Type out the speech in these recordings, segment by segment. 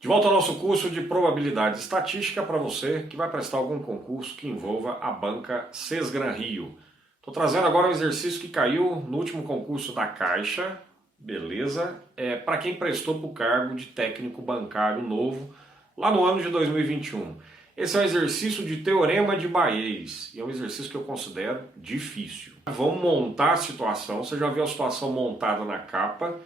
De volta ao nosso curso de probabilidade estatística para você que vai prestar algum concurso que envolva a banca Sesgran Rio. Estou trazendo agora um exercício que caiu no último concurso da Caixa, beleza? Para quem prestou para o cargo de técnico bancário novo lá no ano de 2021. Esse é um exercício de teorema de Bayes e é um exercício que eu considero difícil. Vamos montar a situação, você já viu a situação montada na capa.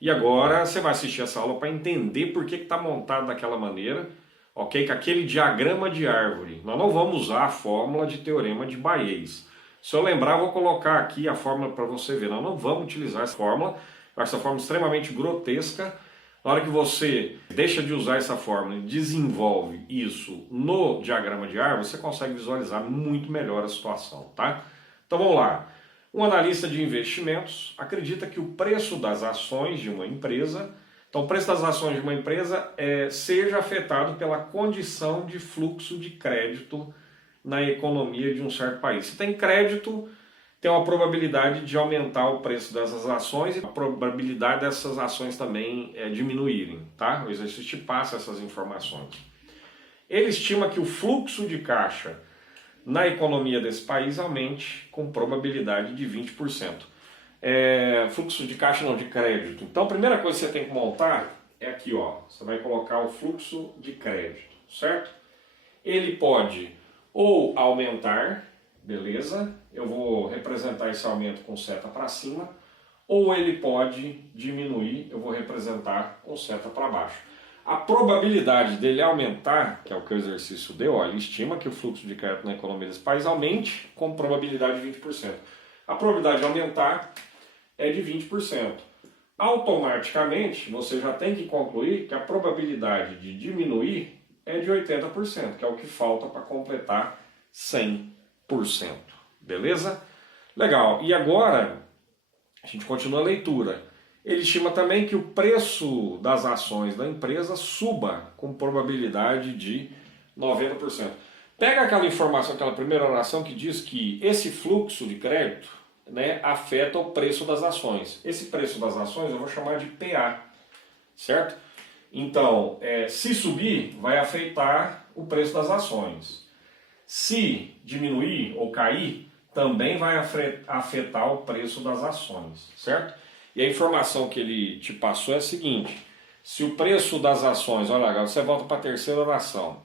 E agora você vai assistir essa aula para entender por que está montado daquela maneira, ok? Com aquele diagrama de árvore. Nós não vamos usar a fórmula de teorema de Bayes. Se eu lembrar, eu vou colocar aqui a fórmula para você ver. Nós não vamos utilizar essa fórmula. Essa fórmula é extremamente grotesca. Na hora que você deixa de usar essa fórmula e desenvolve isso no diagrama de árvore, você consegue visualizar muito melhor a situação, tá? Então vamos lá. Um analista de investimentos acredita que o preço das ações de uma empresa, então o preço das ações de uma empresa seja afetado pela condição de fluxo de crédito na economia de um certo país. Se tem crédito, tem uma probabilidade de aumentar o preço dessas ações e a probabilidade dessas ações também diminuírem, tá? O exercício te passa essas informações. Ele estima que o fluxo de caixa na economia desse país aumente com probabilidade de 20%. Fluxo de caixa não, de crédito. Então a primeira coisa que você tem que montar é aqui, ó. Você vai colocar o fluxo de crédito, certo? Ele pode ou aumentar, beleza? Eu vou representar esse aumento com seta para cima, ou ele pode diminuir, eu vou representar com seta para baixo. A probabilidade dele aumentar, que é o que o exercício deu, ó, ele estima que o fluxo de crédito na economia desse país aumente com probabilidade de 20%. A probabilidade de aumentar é de 20%. Automaticamente, você já tem que concluir que a probabilidade de diminuir é de 80%, que é o que falta para completar 100%. Beleza? Legal. E agora, a gente continua a leitura. Ele estima também que o preço das ações da empresa suba com probabilidade de 90%. Pega aquela informação, aquela primeira oração que diz que esse fluxo de crédito, né, afeta o preço das ações. Esse preço das ações eu vou chamar de PA, certo? Então, se subir, vai afetar o preço das ações. Se diminuir ou cair, também vai afetar o preço das ações, certo? E a informação que ele te passou é a seguinte: se o preço das ações, olha agora você volta para a terceira oração,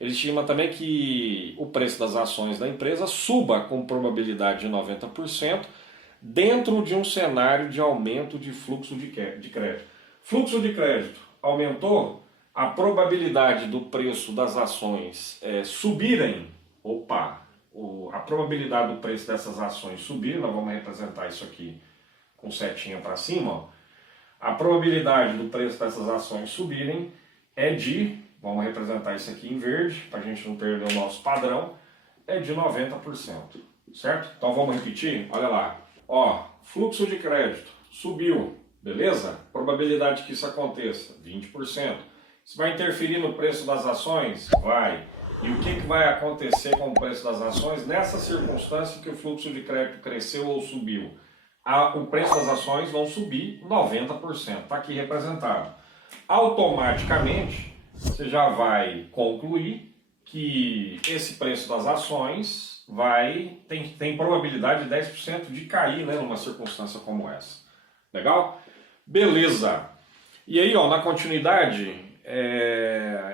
ele estima também que o preço das ações da empresa suba com probabilidade de 90% dentro de um cenário de aumento de fluxo de crédito. Fluxo de crédito aumentou, a probabilidade do preço das ações subirem, a probabilidade do preço dessas ações subir, nós vamos representar isso aqui com setinha para cima, ó. A probabilidade do preço dessas ações subirem é de, vamos representar isso aqui em verde, para a gente não perder o nosso padrão, é de 90%, certo? Então vamos repetir? Olha lá, ó, fluxo de crédito subiu, beleza? Probabilidade que isso aconteça, 20%. Isso vai interferir no preço das ações? Vai. E o que vai acontecer com o preço das ações nessa circunstância que o fluxo de crédito cresceu ou subiu? O preço das ações vão subir 90%, está aqui representado. Automaticamente, você já vai concluir que esse preço das ações tem probabilidade de 10% de cair, né, numa circunstância como essa. Legal? Beleza. E aí, ó, na continuidade,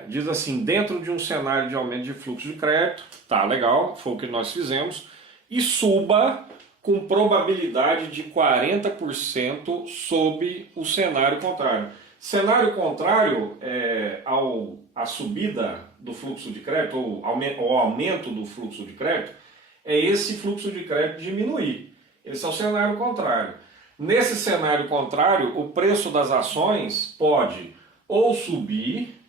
diz assim, dentro de um cenário de aumento de fluxo de crédito, tá legal, foi o que nós fizemos, e suba com probabilidade de 40% sob o cenário contrário. Cenário contrário à subida do fluxo de crédito, ou ao aumento do fluxo de crédito, é esse fluxo de crédito diminuir. Esse é o cenário contrário. Nesse cenário contrário, o preço das ações pode ou subir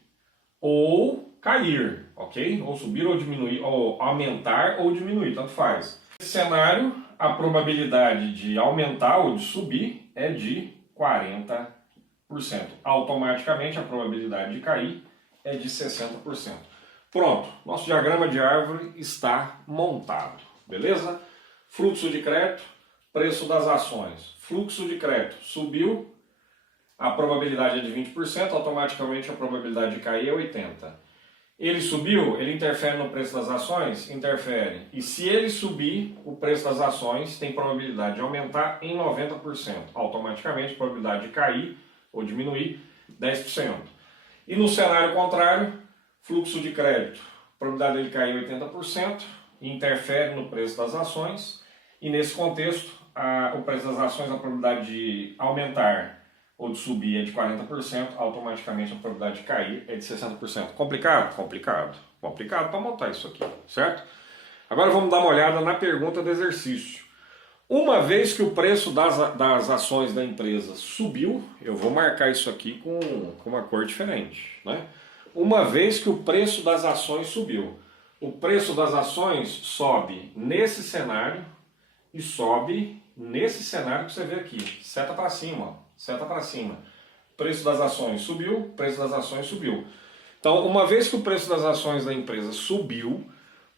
ou cair, ok? Ou subir ou diminuir, ou aumentar ou diminuir, tanto faz. Nesse cenário, a probabilidade de aumentar ou de subir é de 40%. Automaticamente, a probabilidade de cair é de 60%. Pronto, nosso diagrama de árvore está montado, beleza? Fluxo de crédito, preço das ações. Fluxo de crédito subiu, a probabilidade é de 20%, automaticamente a probabilidade de cair é 80%. Ele subiu, ele interfere no preço das ações? Interfere. E se ele subir, o preço das ações tem probabilidade de aumentar em 90%. Automaticamente, probabilidade de cair ou diminuir, 10%. E no cenário contrário, fluxo de crédito, probabilidade dele cair 80%, interfere no preço das ações. E nesse contexto, o preço das ações, a probabilidade de aumentar ou de subir é de 40%, automaticamente a probabilidade de cair é de 60%. Complicado? Complicado. Complicado para montar isso aqui, certo? Agora vamos dar uma olhada na pergunta do exercício. Uma vez que o preço das ações da empresa subiu, eu vou marcar isso aqui com uma cor diferente, né? Uma vez que o preço das ações subiu, o preço das ações sobe nesse cenário e sobe nesse cenário que você vê aqui, seta para cima, ó. Seta para cima. Preço das ações subiu, preço das ações subiu. Então, uma vez que o preço das ações da empresa subiu,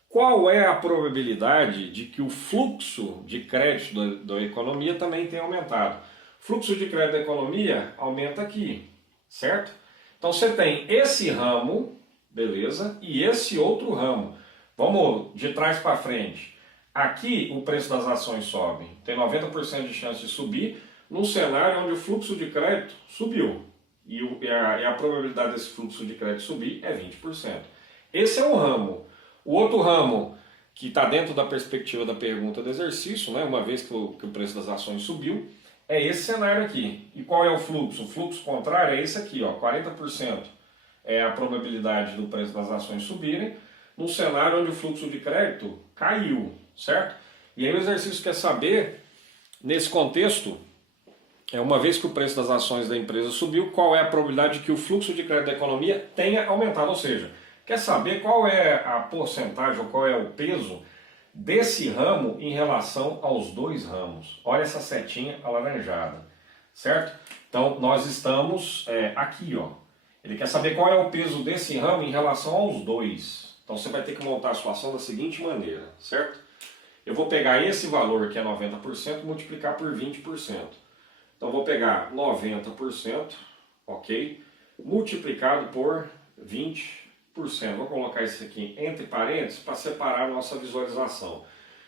qual é a probabilidade de que o fluxo de crédito da economia também tenha aumentado? Fluxo de crédito da economia aumenta aqui, certo? Então você tem esse ramo, beleza, e esse outro ramo. Vamos de trás para frente. Aqui o preço das ações sobe, tem 90% de chance de subir, num cenário onde o fluxo de crédito subiu. E a probabilidade desse fluxo de crédito subir é 20%. Esse é um ramo. O outro ramo, que está dentro da perspectiva da pergunta do exercício, né, uma vez que o preço das ações subiu, é esse cenário aqui. E qual é o fluxo? O fluxo contrário é esse aqui, ó, 40% é a probabilidade do preço das ações subirem, num cenário onde o fluxo de crédito caiu, certo? E aí o exercício quer saber, nesse contexto, uma vez que o preço das ações da empresa subiu, qual é a probabilidade de que o fluxo de crédito da economia tenha aumentado? Ou seja, quer saber qual é a porcentagem ou qual é o peso desse ramo em relação aos dois ramos. Olha essa setinha alaranjada, certo? Então nós estamos aqui, ó. Ele quer saber qual é o peso desse ramo em relação aos dois. Então você vai ter que montar a situação da seguinte maneira, certo? Eu vou pegar esse valor que é 90% e multiplicar por 20%. Então vou pegar 90%, ok? Multiplicado por 20%. Vou colocar isso aqui entre parênteses para separar a nossa visualização.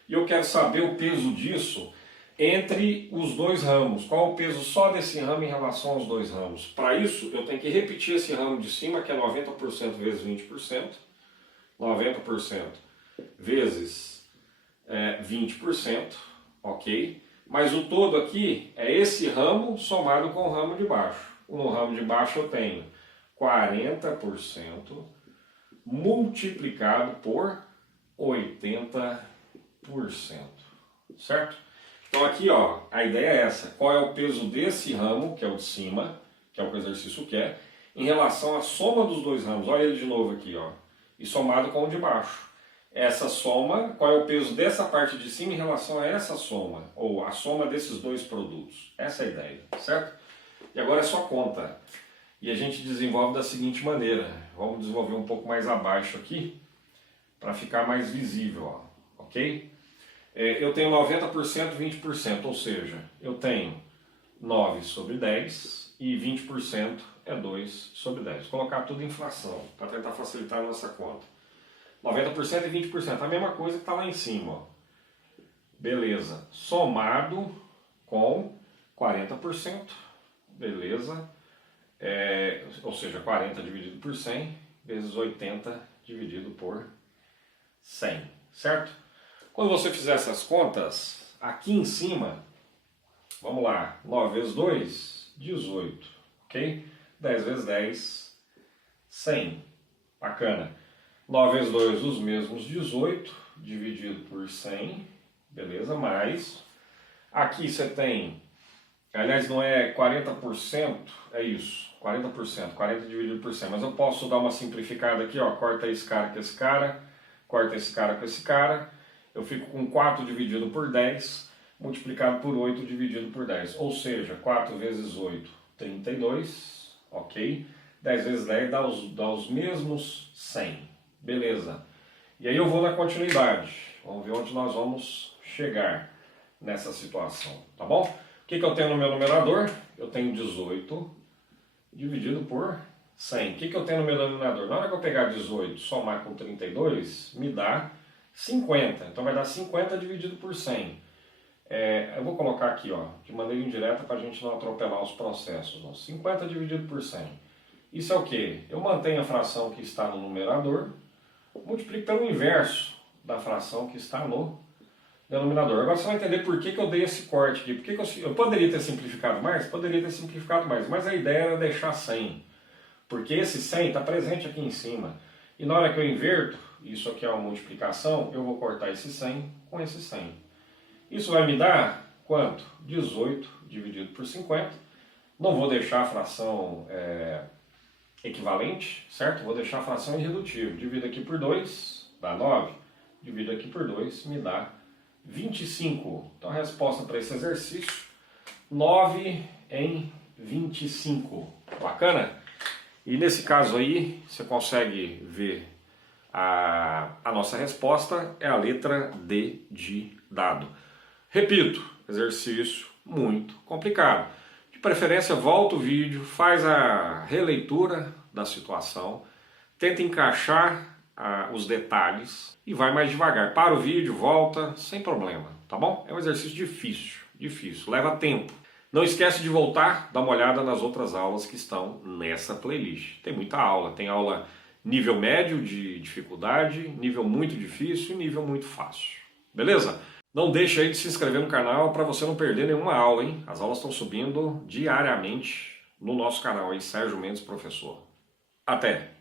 E eu quero saber o peso disso entre os dois ramos. Qual o peso só desse ramo em relação aos dois ramos? Para isso, eu tenho que repetir esse ramo de cima, que é 90% vezes 20%. 90% vezes 20%, ok? Mas o todo aqui é esse ramo somado com o ramo de baixo. No ramo de baixo eu tenho 40% multiplicado por 80%, certo? Então aqui, ó, a ideia é essa. Qual é o peso desse ramo, que é o de cima, que é o que o exercício quer, em relação à soma dos dois ramos. Olha ele de novo aqui, ó. E somado com o de baixo. Essa soma, qual é o peso dessa parte de cima em relação a essa soma, ou a soma desses dois produtos. Essa é a ideia, certo? E agora é só conta. E a gente desenvolve da seguinte maneira. Vamos desenvolver um pouco mais abaixo aqui, para ficar mais visível, ó, ok? Eu tenho 90%, 20%, ou seja, eu tenho 9 sobre 10 e 20% é 2 sobre 10. Vou colocar tudo em fração, para tentar facilitar a nossa conta. 90% e 20%, a mesma coisa que está lá em cima, ó. Beleza. Somado com 40%, beleza. Ou seja, 40 dividido por 100 vezes 80 dividido por 100, certo? Quando você fizer essas contas, aqui em cima, vamos lá, 9 vezes 2, 18, ok? 10 vezes 10, 100, bacana. 9 vezes 2, os mesmos 18, dividido por 100, beleza? Mais, aqui você tem, aliás não é 40%, é isso, 40%, 40 dividido por 100, mas eu posso dar uma simplificada aqui, ó, corta esse cara com esse cara, corta esse cara com esse cara, eu fico com 4 dividido por 10, multiplicado por 8 dividido por 10, ou seja, 4 vezes 8, 32, ok? 10 vezes 10 dá os mesmos 100. Beleza. E aí eu vou na continuidade. Vamos ver onde nós vamos chegar nessa situação, tá bom? O que eu tenho no meu numerador? Eu tenho 18 dividido por 100. O que eu tenho no meu denominador? Na hora que eu pegar 18 somar com 32, me dá 50. Então vai dar 50 dividido por 100. Eu vou colocar aqui, ó, de maneira indireta para a gente não atropelar os processos. Ó. 50 dividido por 100. Isso é o quê? Eu mantenho a fração que está no numerador, multiplico pelo inverso da fração que está no denominador. Agora você vai entender por que eu dei esse corte aqui. Por que eu poderia ter simplificado mais? Poderia ter simplificado mais, mas a ideia era deixar 100. Porque esse 100 está presente aqui em cima. E na hora que eu inverto, isso aqui é uma multiplicação, eu vou cortar esse 100 com esse 100. Isso vai me dar quanto? 18 dividido por 50. Não vou deixar a fração equivalente, certo? Vou deixar a fração irredutível. Divido aqui por 2, dá 9. Divido aqui por 2, me dá 25. Então a resposta para esse exercício, 9 em 25. Bacana? E nesse caso aí, você consegue ver a nossa resposta é a letra D de dado. Repito, exercício muito complicado. De preferência, volta o vídeo, faz a releitura da situação, tenta encaixar os detalhes e vai mais devagar. Para o vídeo, volta, sem problema, tá bom? É um exercício difícil, leva tempo. Não esquece de voltar, dar uma olhada nas outras aulas que estão nessa playlist. Tem muita aula, tem aula nível médio de dificuldade, nível muito difícil e nível muito fácil. Beleza? Não deixe aí de se inscrever no canal para você não perder nenhuma aula, hein? As aulas estão subindo diariamente no nosso canal aí, Sérgio Mendes Professor. Até!